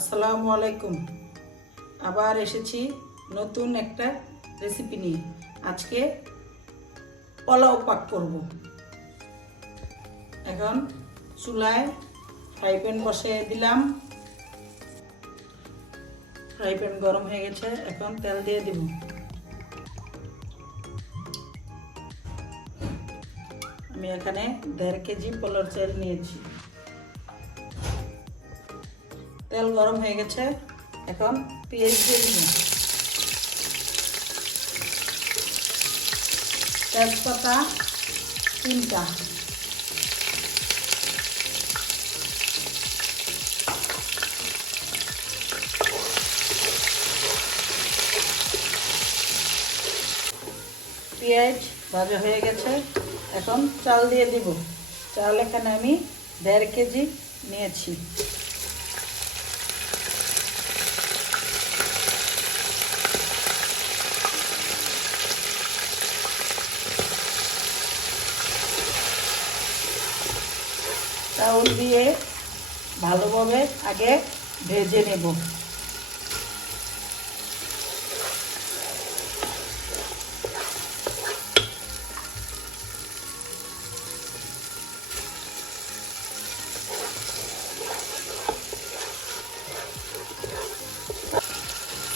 আসসালামু আলাইকুম। আবার এসেছি নতুন একটা রেসিপি নিয়ে। আজকে পোলাও পাক করব। এখন চুলায় ফ্রাই প্যান বসিয়ে দিলাম। ফ্রাই প্যান গরম হয়ে গেছে, এখন তেল দিয়ে দিব। আমি এখানে 1.5 কেজি পোলার চাল নিয়েছি। তেল গরম হয়ে গেছে, এখন পেঁয়াজ দিয়ে দিব। তেজপাতা 3টা, পেঁয়াজ ভাজা হয়ে গেছে, এখন চাল দিয়ে দিব। চাল এখানে আমি 1.5 কেজি নিয়েছি। চাউল দিয়ে ভালোভাবে আগে ভেজে নেব।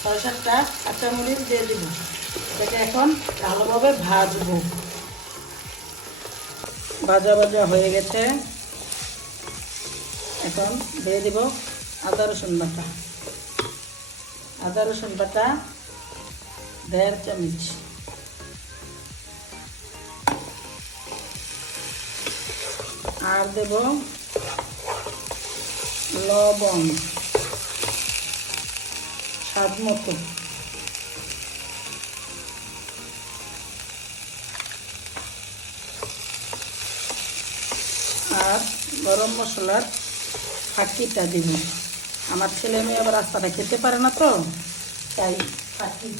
ছয় সাতটা কাঁচামরিচ দিয়ে দেব। এটাকে এখন ভালোভাবে ভাজবো। ভাজা ভাজা হয়ে গেছে, এখন দিয়ে দেব আদা রসুন বাটা। আদা রসুন বাটা 1.5 চামচ। আর দেব লবণ স্বাদ মতো। আর গরম মশলার ফাঁকিটা দিব। আমার ছেলে মেয়ে আবার রাস্তাটা খেতে পারে না, তো তাই ফাঁকি।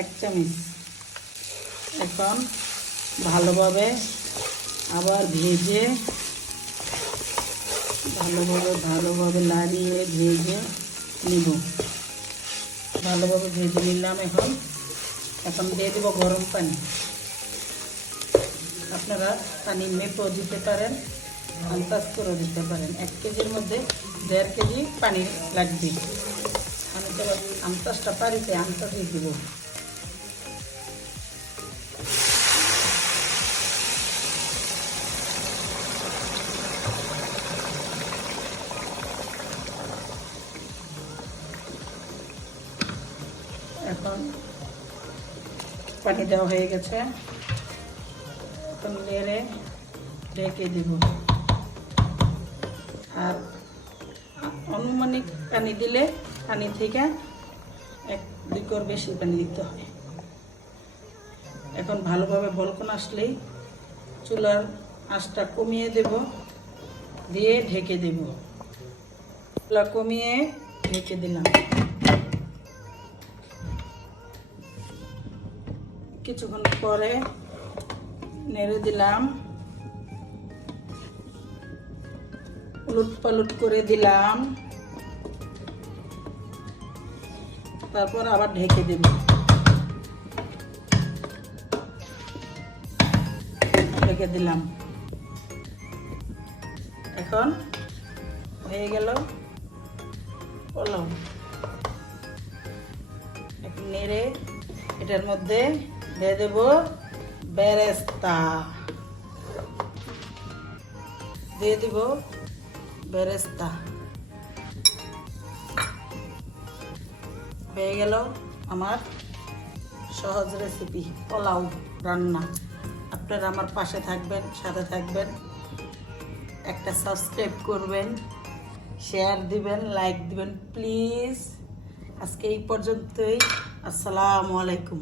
এক চামচ। এখন ভালোভাবে আবার ভেজে ভালোভাবে নাড়িয়ে ভেজে নিব। ভালোভাবে ভেজে নিলাম। এখন দিয়ে দেবো গরম পানি। আপনারা পানি মেপেও দিতে পারেন, আন্দাজ করে দিতে পারেন। 1 কেজির মধ্যে 1.5 কেজি পানি লাগবে। আমি তো আন্দাজটা পারিতে আন্দাজই দিব। এখন পানি দেওয়া হয়ে গেছে, এখন নেড়ে ঢেকে দিব। আর আনুমানিক পানি দিলে পানি থেকে 1-2 কোর বেশি পানি দিতে হবে। এখন ভালোভাবে বলকন আসলেই চুলার আঁচটা কমিয়ে দেব, দিয়ে ঢেকে দেব। চুলা কমিয়ে ঢেকে দিলাম। কিছুক্ষণ পরে নেড়ে দিলাম, উলট পালট করে দিলাম। তারপর আবার ঢেকে দেব। ঢেকে দিলাম। এখন হয়ে গেল পোলাও। এখন নেড়ে এটার মধ্যে দিয়ে দেব বেরেস্তা। দিয়ে দেব বেরেস্তা। হয়ে গেল আমার সহজ রেসিপি পোলাও রান্না। আপনারা আমার পাশে থাকবেন, সাথে থাকবেন, একটা সাবস্ক্রাইব করবেন, শেয়ার দিবেন, লাইক দিবেন প্লিজ। আজকে এই পর্যন্তই। আসসালামু আলাইকুম।